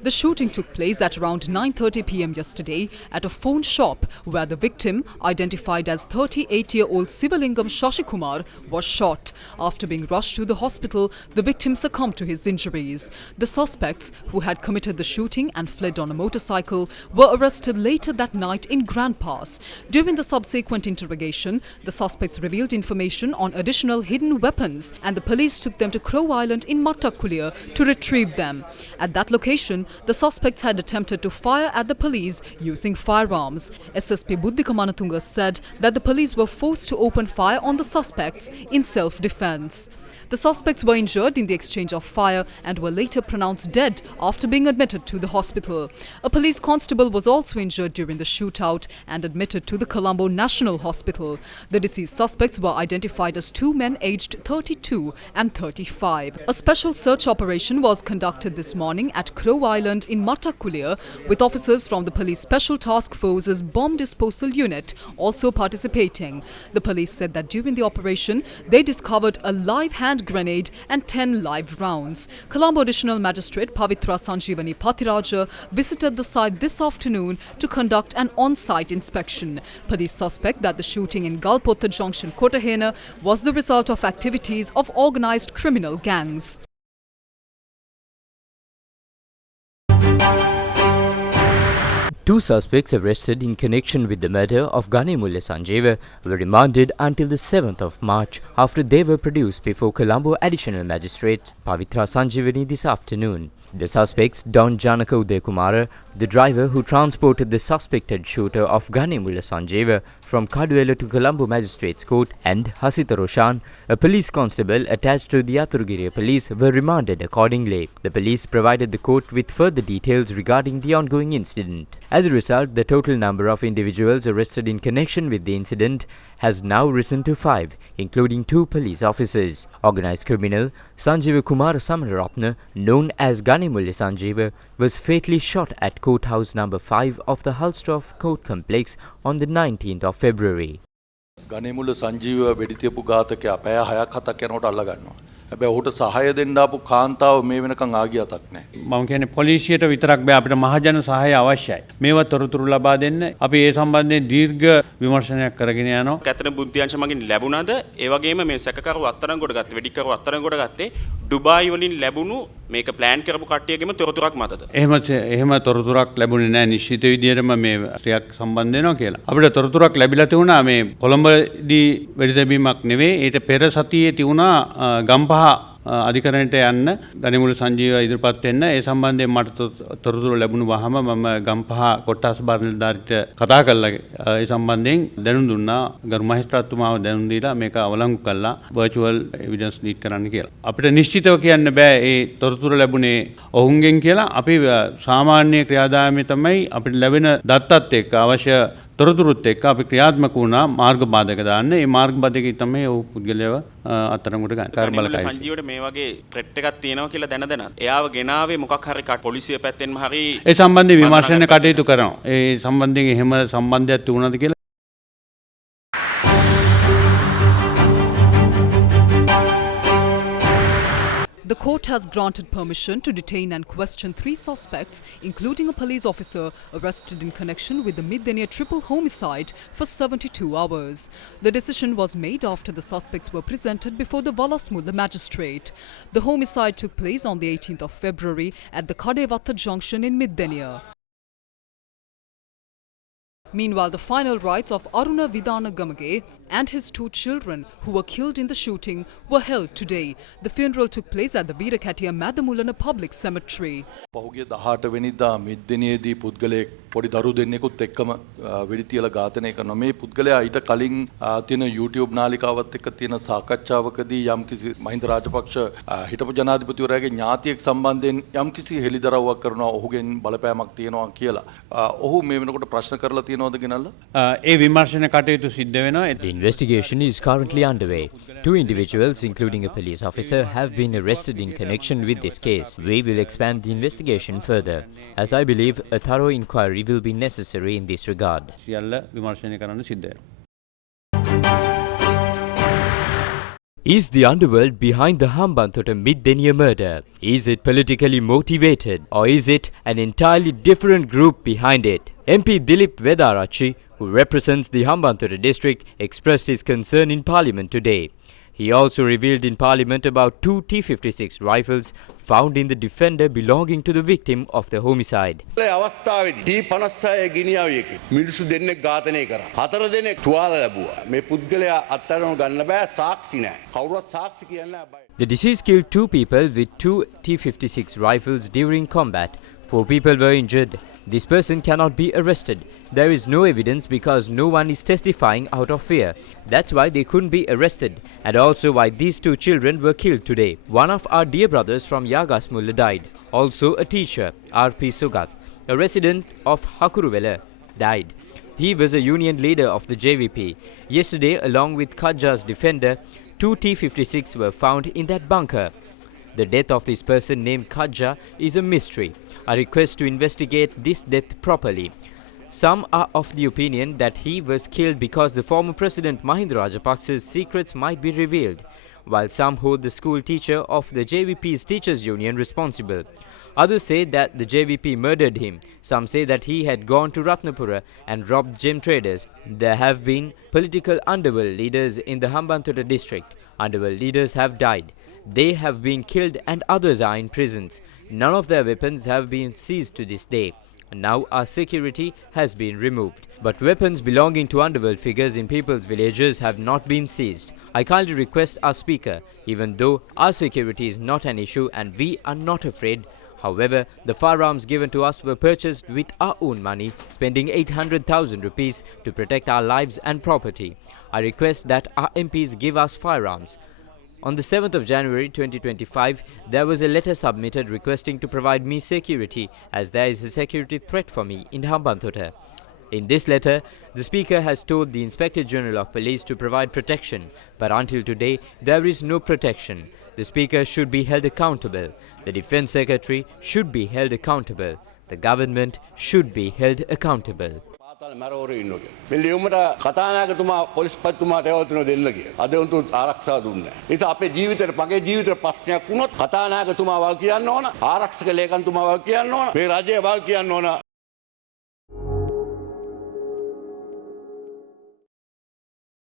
The shooting took place at around 9:30 p.m. yesterday at a phone shop where the victim, identified as 38-year-old Sivalingam Shashikumar, was shot. After being rushed to the hospital, the victim succumbed to his injuries. The suspects, who had committed the shooting and fled on a motorcycle, were arrested later that night in Grand Pass. During the subsequent interrogation, the suspects revealed information on additional hidden weapons, and the police took them to Crow Island in Mattakulia to retrieve them. At that location, the suspects had attempted to fire at the police using firearms. SSP Buddhika Manatunga said that the police were forced to open fire on the suspects in self-defense. The suspects were injured in the exchange of fire and were later pronounced dead after being admitted to the hospital. A police constable was also injured during the shootout and admitted to the Colombo National Hospital. The deceased suspects were identified as two men aged 32 and 35. A special search operation was conducted this morning at Crow Island in Mattakulia, with officers from the Police Special Task Force's Bomb Disposal Unit also participating. The police said that during the operation, they discovered a live hand grenade and 10 live rounds. Colombo Additional Magistrate Pavitra Sanjeevani Pathiraja visited the site this afternoon to conduct an on-site inspection. Police suspect that the shooting in Galpotha Junction, Kotahena, was the result of activities of organised criminal gangs. Two suspects arrested in connection with the murder of Ganemulla Sanjeeva were remanded until the 7th of March after they were produced before Colombo Additional Magistrate Pavitra Sanjeevani this afternoon. The suspects, Don Janaka Udayakumara, the driver who transported the suspected shooter of Ganemulla Sanjeeva from Kaduela to Colombo Magistrates Court, and Hasita Roshan, a police constable attached to the Yaturgiriya police, were remanded accordingly. The police provided the court with further details regarding the ongoing incident. As a result, the total number of individuals arrested in connection with the incident has now risen to 5, including 2 police officers. Organised criminal Sanjeeva Kumar Samaratna, known as Ganemulla Sanjeeva, was fatally shot at Courthouse number 5 of the Hulstorf Court Complex on the 19th of February. Ganemulla Sanjeewa වෙඩි තියපු ඝාතකයා පැය 6ක් 7ක් යනකොට අල්ල ගන්නවා. හැබැයි ඔහුට සහාය දෙන්න ආපු කාන්තාව මේ වෙනකන් ආගියතක් නැහැ. මම කියන්නේ පොලිසියට විතරක් බෑ අපිට මහජන සහාය අවශ්‍යයි. මේවා තොරතුරු ලබා දෙන්න අපි ඒ සම්බන්ධයෙන් දීර්ඝ විමර්ශනයක් කරගෙන යනවා. කතර බුද්ධ්‍යංශ මගින් ලැබුණාද? ඒ වගේම මේ සැකකරු අත්අඩංගුවට ගත්තේ වෙඩිකරු අත්අඩංගුවට ගත්තේ ඩුබායි වලින් ලැබුණු මේක ප්ලෑන් කරපු කට්ටියගෙම තොරතුරක් මතද? එහෙම තොරතුරක් ලැබුණේ නැහැ නිශ්චිත විදියටම මේ ක්‍රියාවක් සම්බන්ධ වෙනවා කියලා. අපිට තොරතුරක් ලැබිලා තිබුණා මේ කොළඹදී වෙඩි තැබීමක් නෙවෙයි. ඊට පෙර සතියේ තිබුණා ගම්පහ අධිකරණයට යන්න ගණේමුල්ල සංජීව ඉදිරිපත් වෙන්න. ඒ සම්බන්ධයෙන් මට තොරතුරු ලැබුණු වහම මම ගම්පහ කොට්ටාස බාර නිලධාරීට කතා කරලා ඒ සම්බන්ධයෙන් දැනුම් දුන්නා. ගරු මහේස්ත්‍රාත්තුමාව දැනුම් දීලා මේක අවලංගු කළා වර්චුවල් එවිඩන්ස් ලීඩ් කරන්න කියලා. අපිට නිශ්චිතව කියන්න බෑ ඒ තොරතුරු ලැබුණේ ඔවුන්ගෙන් කියලා. අපි සාමාන්‍ය ක්‍රියාදාමයේ තමයි අපිට ලැබෙන දත්තත් එක්ක අවශ්‍ය තොරතුරුත් එක්ක අපි ක්‍රියාත්මක වුණා මාර්ග බාධක දාන්න. ඒ මාර්ග බාධකයි තමයි ඔව් පුද්ගලයව අත්අඩංගුවට ගන්න. කාර්බලකයි. සංජීවට මේ වගේ ත්‍රෙට් එකක් තියෙනවා කියලා දැනදැනත් එයාව ගෙනාවේ මොකක් හරි පොලිසිය පැත්තෙන්ම හරි ඒ සම්බන්ධයෙන් විමර්ශන කටයුතු කරනවා. ඒ සම්බන්ධයෙන් එහෙම සම්බන්ධයක් තිබුණාද කියලා The court has granted permission to detain and question 3 suspects, including a police officer arrested in connection with the Middenia triple homicide for 72 hours. The decision was made after the suspects were presented before the Valasmulla magistrate. The homicide took place on the 18th of February at the Kadevatha junction in Middenia. Meanwhile, the final rites of Aruna Vidana Gamage and his 2 children who were killed in the shooting were held today. The funeral took place at the Veerakatiya Madamulana public cemetery. පහුගිය 18 වෙනිදා මිද්දෙනියේදී පුද්ගලයෙක් පොඩි දරු දෙන්නෙකුත් එක්කම වෙඩි තියලා ඝාතනය කරනවා. මේ පුද්ගලයා ඊට කලින් තියෙන YouTube නාලිකාවත් එක්ක තියෙන සාකච්ඡාවකදී යම්කිසි මහින්ද රාජපක්ෂ හිටපු ජනාධිපතිවරයාගේ ඥාතියෙක් සම්බන්ධයෙන් යම්කිසි හෙළිදරව්වක් කරනවා ඔහුගෙන් බලපෑමක් තියෙනවා කියලා. ඔහු මේ වෙනකොට ප්‍රශ්න කරලා තියෙනවද ගෙනල්ලා? ඒ විමර්ශන කටයුතු සිද්ධ වෙනවා. The investigation is currently underway. 2 individuals, including a police officer, have been arrested in connection with this case. We will expand the investigation further, as I believe a thorough inquiry will be necessary in this regard. සියල්ල විමර්ශනය කරන්න සිද්ධ වෙනවා. Is the underworld behind the Hambantota mid-Deniya murder? Is it politically motivated, or is it an entirely different group behind it? MP Dilip Vedarachi, who represents the Hambantota district, expressed his concern in Parliament today. He also revealed in Parliament about 2 T-56 rifles found in the defender belonging to the victim of the homicide. අවස්ථාවේදී T56 ගිනියාවියක මිනිසු දෙන්නෙක් ඝාතනය කරා. 4 දෙනෙක් තුවාල ලැබුවා. මේ පුද්ගලයා අත්අඩංගුවට ගන්න බෑ සාක්ෂි නැහැ. කවුරුවත් සාක්ෂි කියන්න බෑ. The deceased killed 2 people with 2 T-56 rifles during combat. 4 people were injured. This person cannot be arrested. There is no evidence because no one is testifying out of fear. That's why they couldn't be arrested, and also why these 2 children were killed today. One of our dear brothers from Yagasmulla died. Also a teacher, R.P. Sugat, a resident of Hakuruvela, died. He was a union leader of the JVP. Yesterday, along with Kajja's defender, 2 T-56 were found in that bunker. The death of this person named Kajja is a mystery. A request to investigate this death properly. Some are of the opinion that he was killed because the former President Mahinda Rajapaksa's secrets might be revealed, while some hold the school teacher of the JVP's teachers union responsible. Others say that the JVP murdered him. Some say that he had gone to Ratnapura and robbed gem traders. There have been political underworld leaders in the Hambantota district. Underworld leaders have died. They have been killed and others are in prisons. None of their weapons have been seized to this day. Now our security has been removed. But weapons belonging to underworld figures in people's villages have not been seized. I kindly request our speaker, even though our security is not an issue and we are not afraid. However, the firearms given to us were purchased with our own money, spending 800,000 rupees to protect our lives and property. I request that our MPs give us firearms. On the 7th of January 2025, there was a letter submitted requesting to provide me security as there is a security threat for me in Hambantota. In this letter, the Speaker has told the Inspector General of Police to provide protection, but until today, there is no protection. The Speaker should be held accountable. The Defence Secretary should be held accountable. The government should be held accountable. මරවරු ඉන්නවා. මේ ලියුමට කතානායකතුමා පොලිස්පතිතුමාට ඒවල් තුන දෙන්න කියලා. අද උන්ට ආරක්ෂාව දුන්නේ නැහැ. ඒ නිසා අපේ ජීවිතේට මගේ ජීවිතේට ප්‍රශ්නයක් වුණොත් කතානායකතුමා වල් කියන්න ඕන, ආරක්ෂක ලේකම්තුමා වල් කියන්න ඕන, මේ රජය වල් කියන්න ඕන.